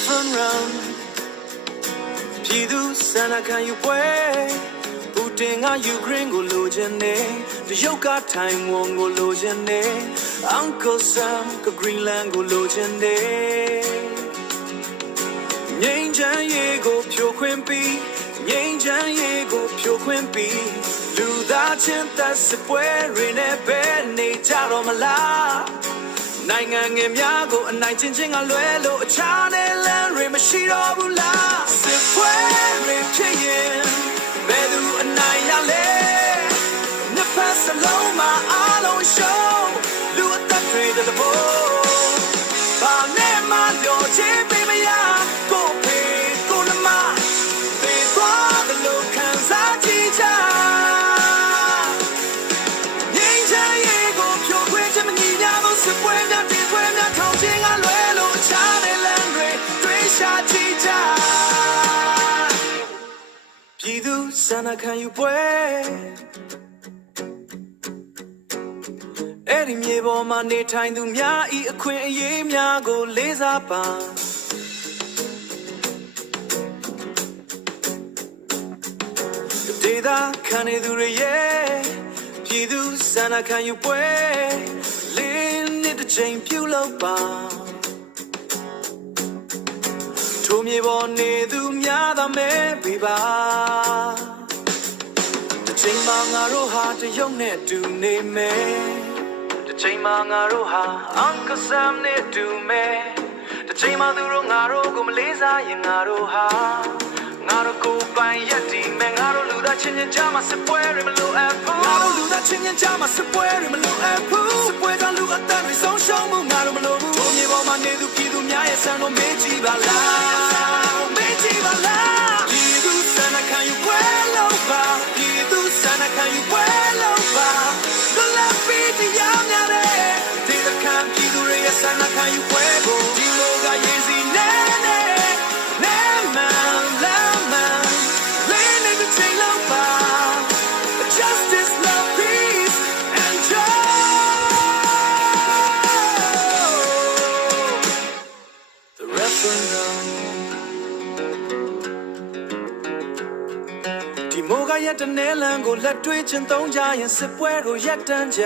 referendum ပြည်သူဆန္ဒခံယူပွဲပူတင်ကယူကရိန်းကိုလိုချင်တယ်တရုတ်ကထိုင်ဝမ်ကိုလိုချင်တယ် Uncle Sam က Greenland ကိုလိုချင်တယ်ငိမ့်ချမ်းရေကိုဖြိုခွင်းပြီးငိမ့်ချမ်းရေကိုဖြိုခွင်းပြီးလူသားချင်းသက်စပွဲတွေနဲ့ပဲနေကြတော့မလားနိုင်ငံငယ်များကိုအနိုင်ချင်းချင်းကလွဲလို့အခြားနဲ့လမ်းတွေမရှိတော့ဘူးလားစစ်ပွဲတွေဖြစ်ရင်ဘယ်သူအနိုင်ရလဲနှစ်ဖက်စလုံးမှာအားလုံးရှုံးလူအသက်တွေတဘောဘာနဲ့မှတော့ချစ်ပေးမရကိုဖေကိုလမပေသွားတယ်လို့ခံစားကြည့်ကြငြိမ်းချမ်းရေးကိုဖြိုခွင်းခြင်းမညီညာဖို့စစ်ပွဲများတင်ပွဲများထောင်ခြင်းကလွဲလို့အခြားတဲ့လမ်းတွေတွေးရှာကြည့်ကြပြည်သူဆန္ဒခံယူပွဲအဲ့ဒီမြေပေါ်မှာနေထိုင်သူများဤအခွင့်အရေးများကိုလေးစားပါဒေသခံနေသူတွေရဲ့ပြည်သူဆန္ဒခံယူပွဲလေးနှစ်တစ်ချိန်ပြုလုပ်ပါထိုမြေပေါ်နေသူများသာမဲ့ပြပါတစ်ချိန်မှငါတို့ဟာတရုတ်နဲ့တူနေမယ်တစ်ချိန်မှငါတို့ဟာ Uncle Sam နဲ့တူမယ်တစ်ချိန်မှသူတို့ငါတို့ကိုမလေးစားရင်ငါတို့ဟာငါတို့ကိုပိုင်ရက်ဒီမယ်ငါတို့လူသားချင်းချင်းကြားမှာစစ်ပွဲတွေမလို့အပ်ဘူးငါတို့လူသားချင်းချင်းကြားမှာစစ်ပွဲတွေမလို့အပ်ဘူးစစ်ပွဲကြောင့်လူအသက်တွေဆုံးရှုံးမှုငါတို့မလို့ဘူးတို့မြေပေါ်မှာနေသူပြည်သူများရဲ့ဆန္ဒကိုမေးကြည့်ပါလားမေးကြည့်ပါလားပြည်သူဆန္ဒခံယူပွဲလို့ပါပြည်သူဆန္ဒခံယူပွဲလို့ပါလူလက်ပြီးတရားများတဲ့ဒီတစ်ခါပြည်သူရဲ့ဆန္ဒခံယူပွဲကိုဒီလိုကရေးစီနေဒီမိုကရဲ့တနေလန်ကိုလက်တွေ့ချင်းသုံးကြရင်စစ်ပွဲကိုရပ်တန့်ကြ